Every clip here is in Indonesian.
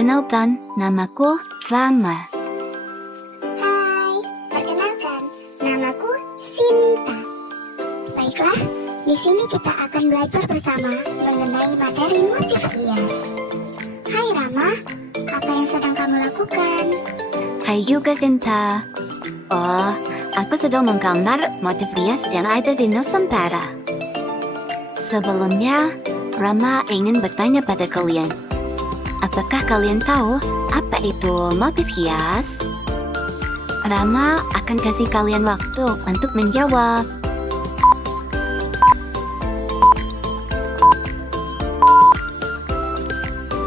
Perkenalkan, namaku Rama. Hai, perkenalkan, namaku Sinta. Baiklah, di sini kita akan belajar bersama mengenai materi motif hias. Hai Rama, apa yang sedang kamu lakukan? Hai juga Sinta. Oh, aku sedang menggambar motif hias yang ada di Nusantara. Sebelumnya, Rama ingin bertanya pada kalian. Apakah kalian tahu apa itu motif hias? Rama akan kasih kalian waktu untuk menjawab.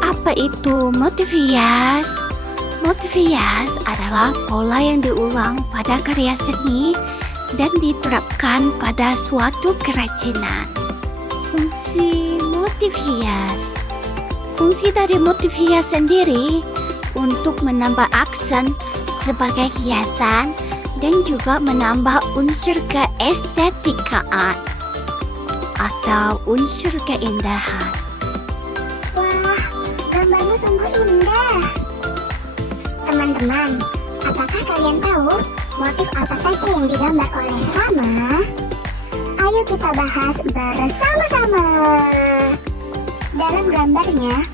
Apa itu motif hias? Motif hias adalah pola yang diulang pada karya seni dan diterapkan pada suatu kerajinan. Fungsi motif hias. Fungsi dari motif hias sendiri untuk menambah aksen sebagai hiasan dan juga menambah unsur keestetikaan atau unsur keindahan. Wah, gambarmu sungguh indah. Teman-teman, apakah kalian tahu motif apa saja yang digambar oleh Rama? Ayo kita bahas bersama-sama. Dalam gambarnya,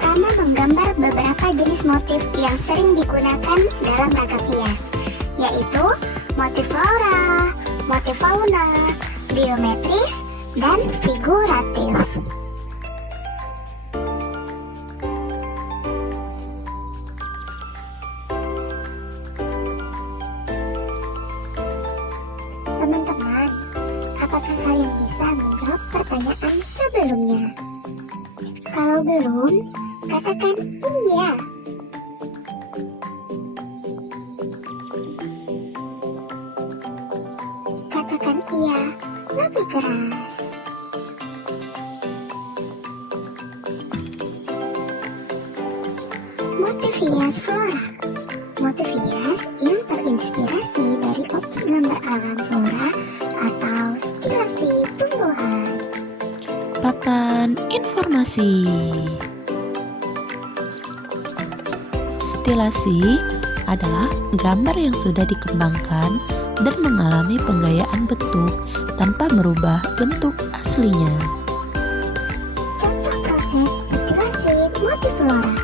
Rama menggambar beberapa jenis motif yang sering digunakan dalam ragam hias, yaitu motif flora, motif fauna, geometris, dan figuratif. Teman-teman, apakah kalian bisa menjawab pertanyaan sebelumnya? Kalau belum, katakan iya. Katakan iya lebih keras. Motif hias flora. Motif hias yang terinspirasi dari objek gambar alam flora atau stilasi tumbuhan. Papan informasi. Stilasi adalah gambar yang sudah dikembangkan dan mengalami penggayaan bentuk tanpa merubah bentuk aslinya. Contoh proses stilasi motif flora.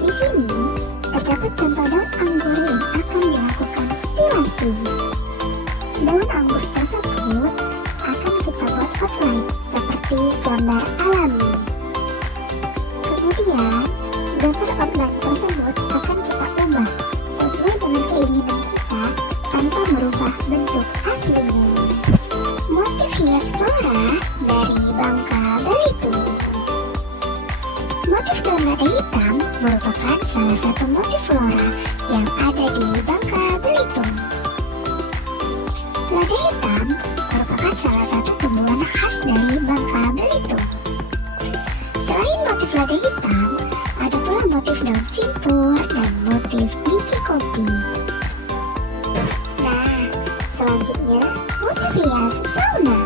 Di sini terdapat contoh daun anggur yang akan dilakukan stilasi. Daun anggur tersebut akan kita buat outline seperti gambar alami. Kemudian, gambar outline tersebut akan kita ubah sesuai dengan keinginan kita tanpa merubah bentuk aslinya. Motif hias flora dari Bangka Belitung. Motif daun lada hitam merupakan salah satu motif flora yang ada di Bangka Belitung. Lada hitam merupakan salah satu tumbuhan khas dari Bangka Belitung. Selain motif lada hitam, ada pula motif daun simpur dan motif biji kopi. Nah, selanjutnya motif hias fauna.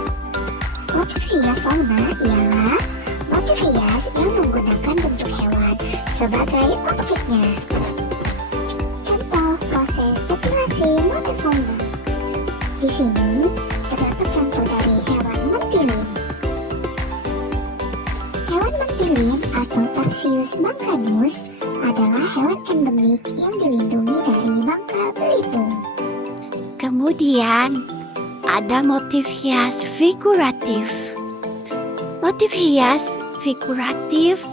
Motif hias fauna ialah motif hias yang menggunakan bentuk hewan sebagai objeknya. Contoh proses stilasi motif fauna. Di sini terdapat contoh dari hewan mentilin. Hewan mentilin atau Tarsius bangcanus adalah hewan endemik yang dilindungi dari Bangka Belitung. Kemudian, ada motif hias figuratif. Motif hias figuratif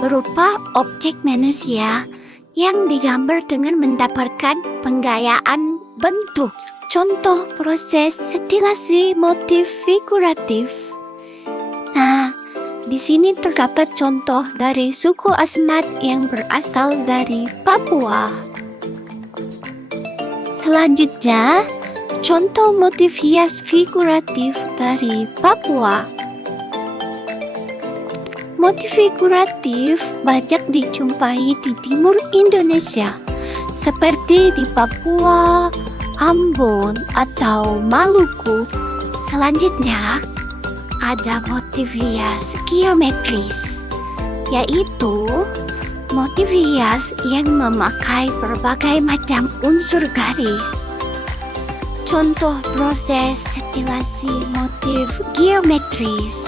berupa objek manusia yang digambar dengan mendapatkan penggayaan bentuk. Contoh proses stilasi motif figuratif. Nah, di sini terdapat contoh dari suku Asmat yang berasal dari Papua. Selanjutnya, contoh motif hias figuratif dari Papua. Motif figuratif banyak dijumpai di timur Indonesia, seperti di Papua, Ambon, atau Maluku. Selanjutnya, ada motif hias geometris, yaitu motif hias yang memakai berbagai macam unsur garis. Contoh proses stilasi motif geometris.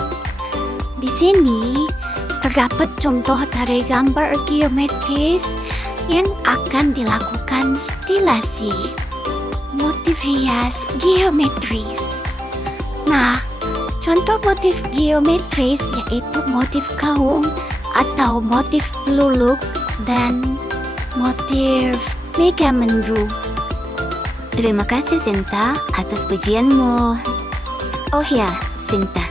Di sini terdapat contoh dari gambar geometris yang akan dilakukan stilasi motif hias geometris. Nah, contoh motif geometris yaitu motif gaung atau motif luluk dan motif megamendru. Terima kasih Sinta atas pujianmu. Oh ya, Sinta,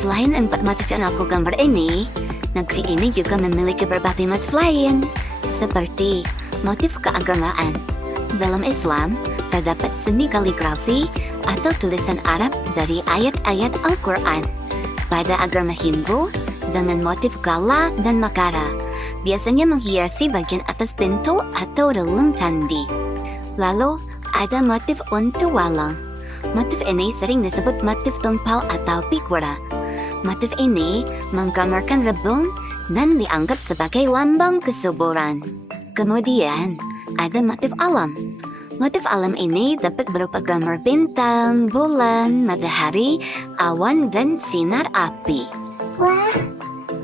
selain 4 motif yang aku gambar ini, negeri ini juga memiliki berbagai motif lain, seperti motif keagamaan. Dalam Islam, terdapat seni kaligrafi atau tulisan Arab dari ayat-ayat Al-Quran. Pada agama Hindu, dengan motif gala dan makara, biasanya menghiasi bagian atas pintu atau relung candi. Lalu, ada motif untu walang. Motif ini sering disebut motif tumpal atau figura. Motif ini menggambarkan rebung dan dianggap sebagai lambang kesuburan. Kemudian, ada motif alam. Motif alam ini dapat berupa gambar bintang, bulan, matahari, awan, dan sinar api. Wah,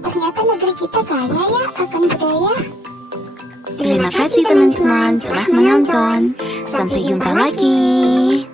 ternyata negeri kita kaya ya akan budaya. Terima kasih teman-teman telah menonton. Sampai jumpa lagi.